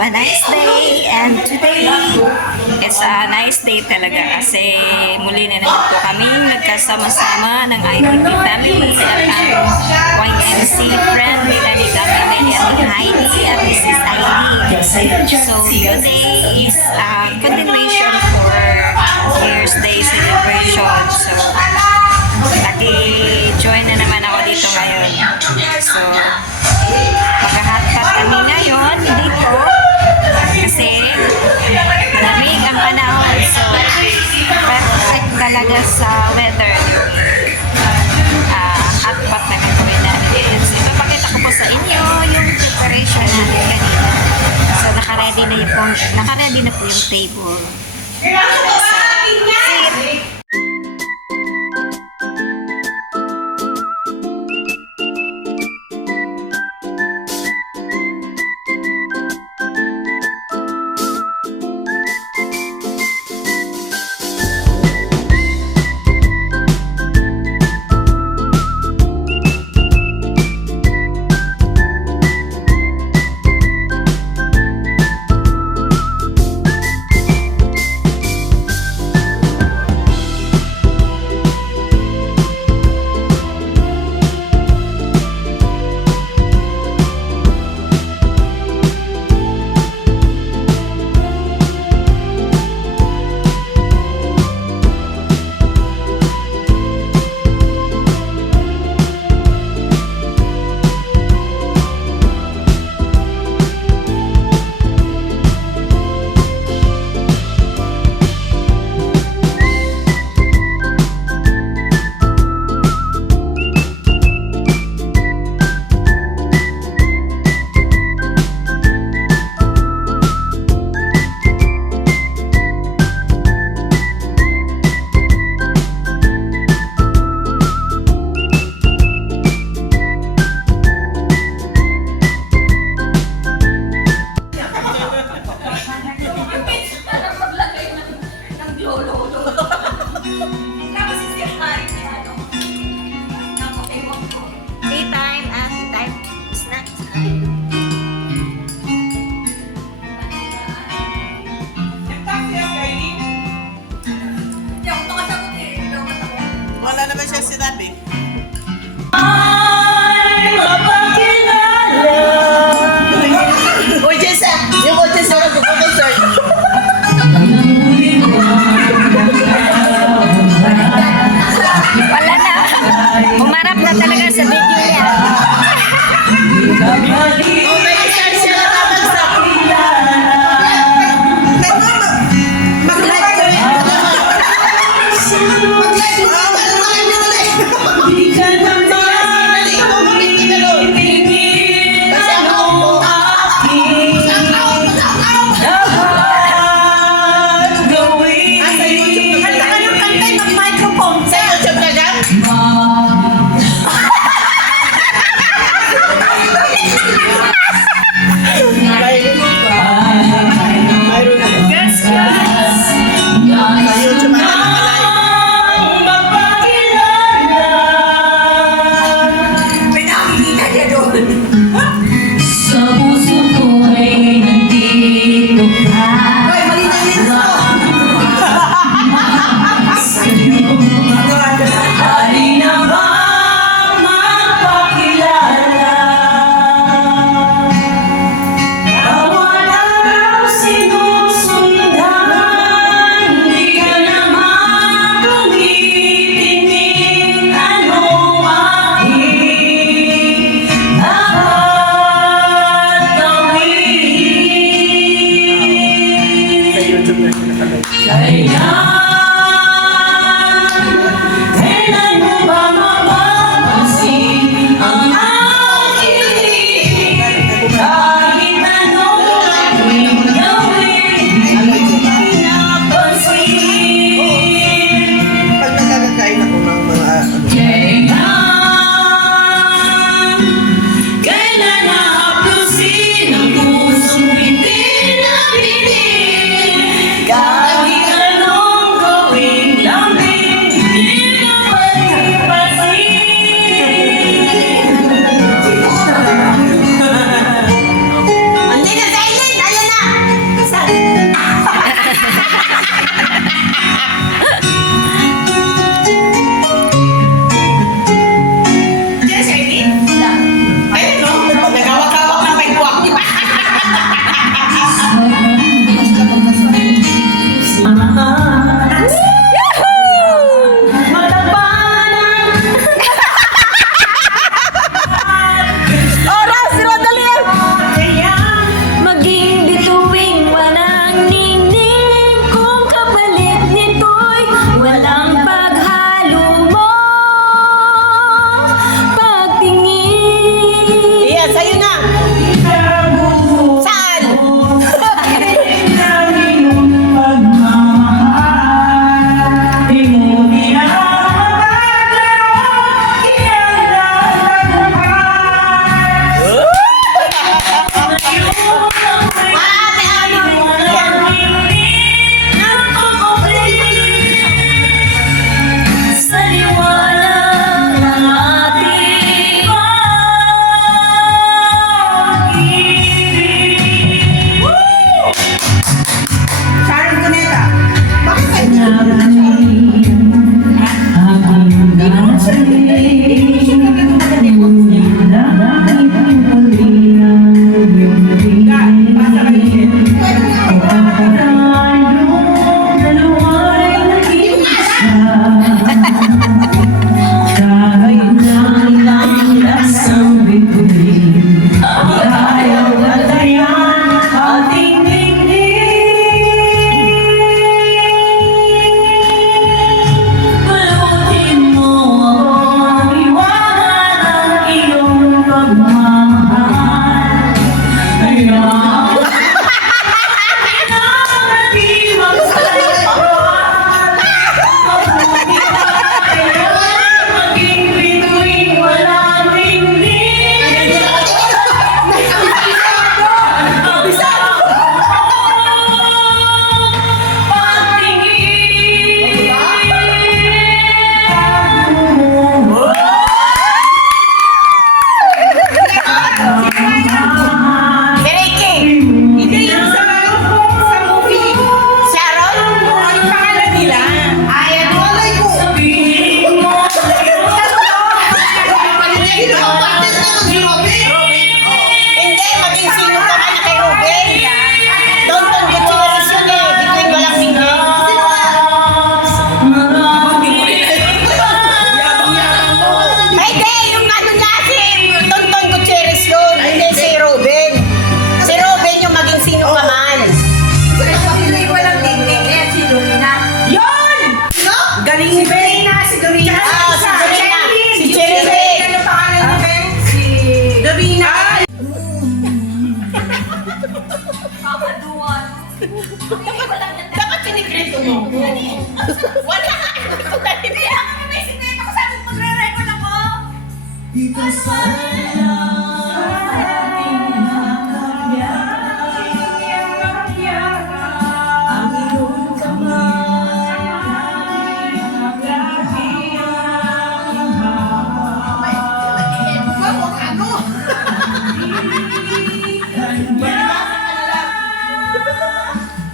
have a nice day. And today, it's a nice day talaga kasi muli na naman po kami nagkasama-sama ng IPP family at ang YNC friend nila ni Kami at ni Heidi at Mrs. Heidi. So today is a continuation for Year's Day celebration. So, join na naman ako dito ngayon. So, maghahatpat kami ngayon dito kasi malamig ang panahon. So, perfect talaga sa weather yung hatpat na gagawin natin. So, ipapakita ko po sa inyo yung preparation natin kanina. So, nakaready na po yung table. Daytime and time snacks time. Wala naman siya sinabi. Yung audience na nag-concert. Wala na. Umarap na talaga sa video niya. Oh, may isang siya nakabagsak. Mag-live ka rin. Mag-live ka rin. Dapat sinikrito mo. Wala! Hindi ako na may sikrito ko sabi magre-record ako.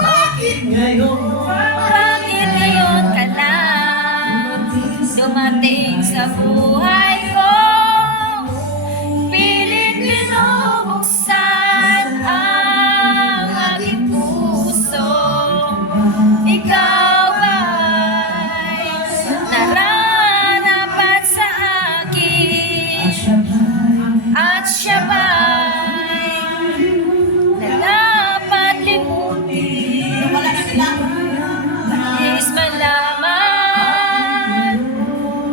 Bakit ngayon ka lang dumating sa buhay ko? Pilit binubuksan ang aking puso. Ikaw ba'y nararapat sa akin? At siya ba'y narapat limutin? Nais malaman,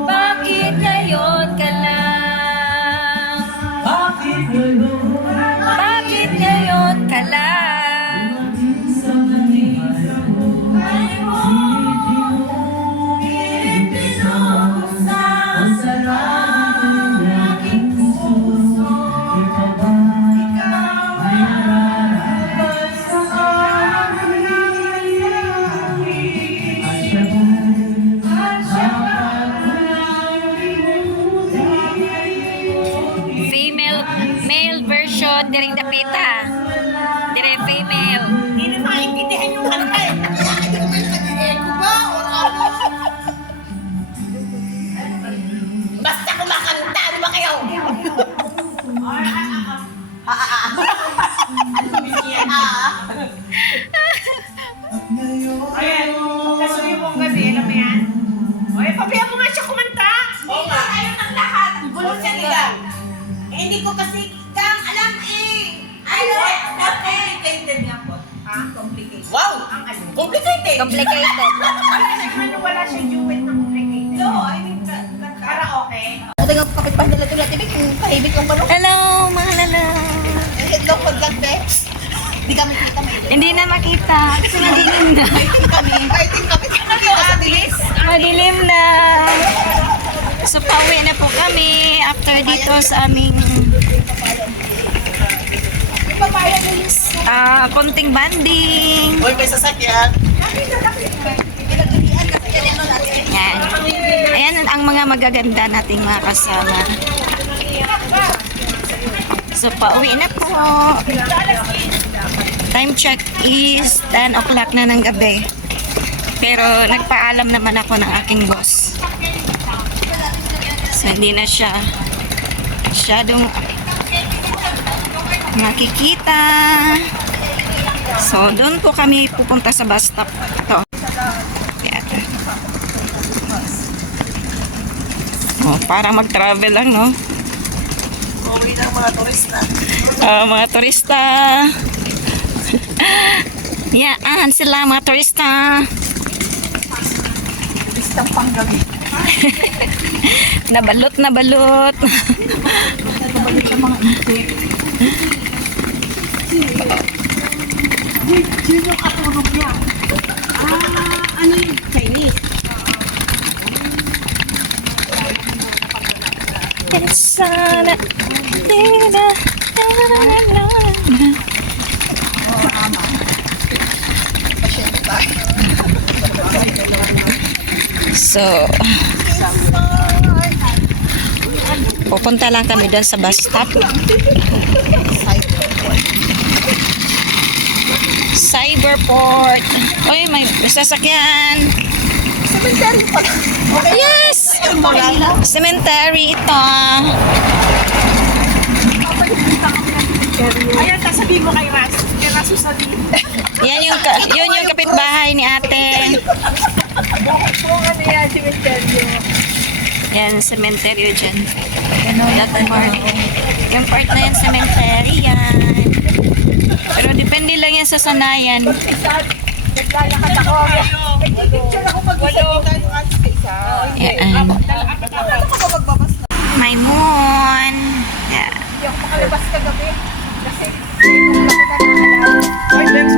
bakit ngayon ka lang? Bakit ngayon ka lang? Female, male version, diring dapita. Dire female. Hindi na maintindihan yung kanta eh. Hindi ko nag-echo ba? Basta kumakanta, ano ba kayo? Ayan, kasuyo mong gabi, alam mo yan? O, pabayaan mo nga siya kumanta. Oo nga. Ayaw ng lahat. Gulo siya nila. Eh, hindi ko kasi kang alam eh. Ayaw eh. Complicated nga po. Ha? Complicated. Wow! Ang ano? Complicated. Complicated. Ano, wala siya duet na complicated. No, I mean, Karaoke. Buti nga kapit-bahay nila ito natin, kung kahibig lang pa no? Hello, mga lala. Hello, pag be. Hindi kami kita may. Hindi na makita. Kasi madilim na. Waiting kami. Waiting kami. Nakita sa dilis. Madilim na. So, pauwi na po kami after dito sa aming konting banding. Uy, may sasakyan. Yan. Ayan ang mga magaganda nating mga kasama. So, pauwi na po. Time check is 10 o'clock na ng gabi. Pero nagpaalam naman ako ng aking boss. So, hindi na siya masyadong nakikita. So, doon po kami pupunta sa bus stop. Ito. Yan. Oh, para mag-travel lang, no? Uwi ng mga turista. Mga turista. Yan sila mga turista. Turistang panggabi. Nabalot. Nabalik ang mga intik. Yun yung katulog niya. Ano yung Chinese? Sana. So, pupunta lang kami doon sa bus stop. Cyberport. Uy, may sasakyan. Cemetery pala. Yes! Cemetery ito. Ayan, sasabihin mo kay Ras. Kay Ras sasabihin. Yun yung kapitbahay ni ate. Kung ano yan, cemetery. Yan, cemetery dyan. That part. Yung part na yan, cemetery yan. Pero depende lang yan sa sanayan. Naglalakad ako. Nagpipicture ako pag-isa. Yan. My moon. Yeah. Hindi ako makalabas kagabi. Kasi, nung lang ko na naalala. Ay, Bex,